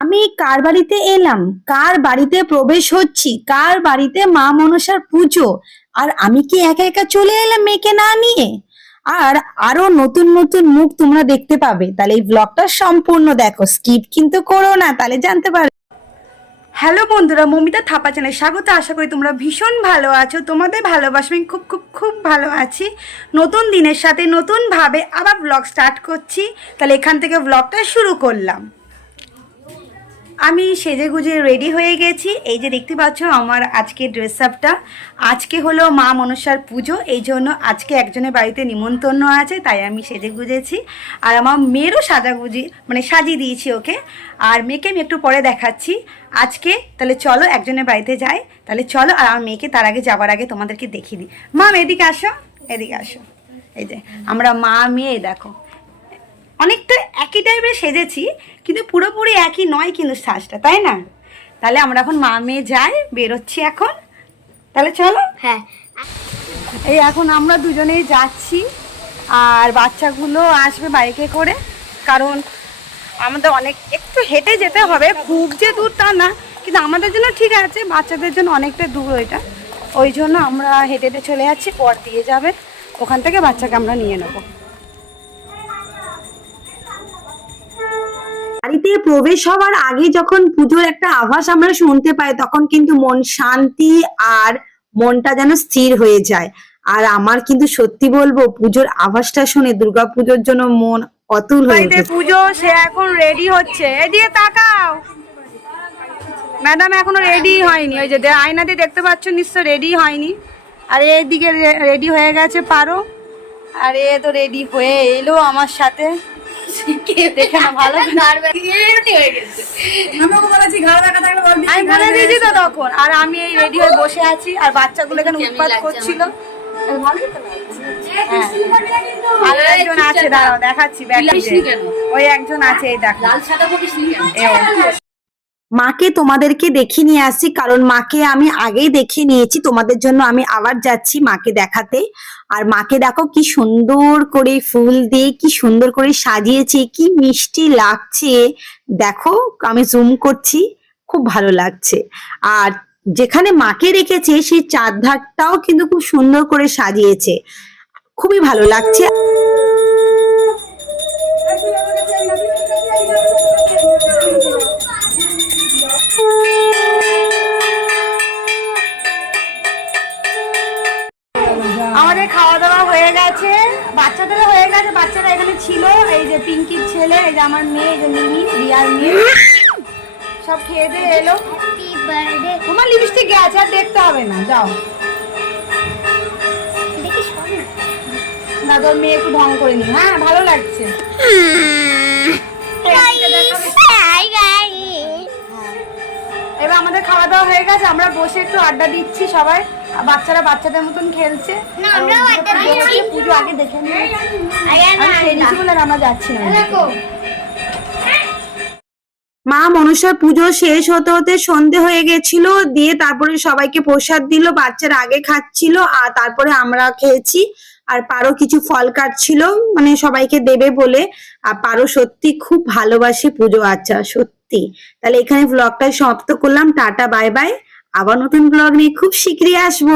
আমি কার বাড়িতে এলাম? কার বাড়িতে প্রবেশ হচ্ছি? কার বাড়িতে মা মনসার পুজো? আর আমি কি একা একা চলে এলাম মেয়েকে না নিয়ে? আর আরও নতুন নতুন মুখ তোমরা দেখতে পাবে। তাহলে এই ব্লগটা সম্পূর্ণ দেখো। স্কিপ কিন্তু করো না, তাহলে জানতে পারবে। হ্যালো বন্ধুরা, মমিতা থাপা চ্যানেল স্বাগত। আশা করি তোমরা ভীষণ ভালো আছো। তোমাদের ভালোবাসা আমি খুব খুব খুব ভালো আছি। নতুন দিনের সাথে নতুনভাবে আবার ব্লগ স্টার্ট করছি। তাহলে এখান থেকে ব্লগটা শুরু করলাম। আমি সেজে গুজে রেডি হয়ে গেছি। এই যে দেখতে পাচ্ছ আমার আজকে ড্রেস আপটা আজকে হলো মা মনসার পুজো, এই জন্য আজকে একজনের বাড়িতে নিমন্ত্রণ আছে, তাই আমি সেজে গুজেছি আর আমার মেয়েরও সাজাগুজি মানে সাজিয়ে দিয়েছি ওকে। আর মেয়েকে আমি একটু পরে দেখাচ্ছি। আজকে তাহলে চলো একজনের বাড়িতে যাই। তাহলে চলো আর আমার মেয়েকে তার আগে যাবার আগে তোমাদেরকে দেখিয়ে দিই। মা, এদিকে আসো এদিকে আসো। এই যে, আমরা মা, মেয়ে, দেখো। অনেকটা একই টাইপের সেজেছি কিন্তু পুরোপুরি একই নয় কিন্তু সাজটা তাই না? তাহলে আমরা এখন মা মেয়ে যাই বেরোচ্ছি এখন। তাহলে চলো। হ্যাঁ। এই এখন আমরা দুজনেই যাচ্ছি আর বাচ্চাগুলো আসবে বাইকে করে কারণ আমাদের অনেক একটু হেঁটে যেতে হবে খুব যে দূর তা না কিন্তু আমাদের জন্য ঠিক আছে বাচ্চাদের জন্য অনেকটা দূর ওইটা। ওই জন্য আমরা হেঁটে হেঁটে চলে যাচ্ছি পর দিয়ে যাবে ওখান থেকে বাচ্চাকে আমরা নিয়ে নেব। বাড়িতে প্রবেশ হওয়ার আগে যখন পুজোর একটা আভাস আমরা শুনতে পাই তখন কিন্তু মন শান্তি আর মনটা যেন স্থির হয়ে যায়। আর আমার কিন্তু সত্যি বলব পুজোর আভাসটা শুনে দুর্গা পুজোর জন্য মন অতুল হয়ে পুজো সে এখন রেডি হচ্ছে। এদিকে তাকাও। ম্যাডাম এখনও রেডি হয়নি। ওই যে আয়নাতে দেখতে পাচ্ছ নিশ্চয় রেডি হয়নি। আর এদিকে রেডি হয়ে গেছে পারো। আর এ তো রেডি হয়ে এলো আমার সাথে। দেখে না ভালো আমি বলে দিয়েছি তো তখন আর আমি এই রেডি হয়ে বসে আছি আর বাচ্চাগুলো এখানে উৎপাত করছিল। হ্যাঁ। আরও একজন আছে দাঁড়াও দেখাচ্ছি ওই একজন আছে এই দেখো। মাকে তোমাদেরকে দেখিয়ে নিয়ে আসছি, কারণ মাকে আমি আগেই দেখিয়ে নিয়েছি। তোমাদের জন্য আমি আবার যাচ্ছি মাকে দেখাতে। আর মাকে দেখো কি সুন্দর করে ফুল দিয়ে, কি সুন্দর করে সাজিয়েছে, কি মিষ্টি লাগছে। দেখো, আমি জুম করছি, খুব ভালো লাগছে। আর যেখানে মাকে রেখেছে, সেই চারধারটাও কিন্তু খুব সুন্দর করে সাজিয়েছে। খুবই ভালো লাগছে আমাদের খাওয়া দাওয়া হয়ে গেছে বাচ্চাদেরও হয়ে গেছে বাচ্চারা এখানে ছিল এই যে পিঙ্কির ছেলে এই যে আমার মেয়ে এই যে মিমি রিয়ার মেয়ে। সব খেয়ে দিয়ে এলো। তোমার লিপস্টিক গেছে আর দেখতে হবে না যাও। তোর মেয়ে একটু ঢং করে নি হ্যাঁ ভালো লাগছে। এবার আমাদের খাওয়া দাওয়া হয়ে গেছে আমরা বসে একটু আড্ডা দিচ্ছি সবাই। বাচ্চারা বাচ্চাদের মতন খেলছে। পুজো দিচ্ছি। হচ্ছে, পুজো আগে দেখে আর আমরা যাচ্ছি না। মা মনসার পুজো শেষ হতে হতে সন্ধে হয়ে গেছিল দিয়ে তারপরে সবাইকে প্রসাদ দিল বাচ্চারা আগে খাচ্ছিল আর তারপরে আমরা খেয়েছি। আর পারো কিছু ফল কাটছিল মানে সবাইকে দেবে বলে। আর পারো সত্যি খুব ভালোবাসে পুজো আচ্ছা সত্যি। তাহলে এখানে ব্লগটা সমাপ্ত করলাম টাটা বাই বাই আবার নতুন ব্লগ নিয়ে খুব শীঘ্রই আসব।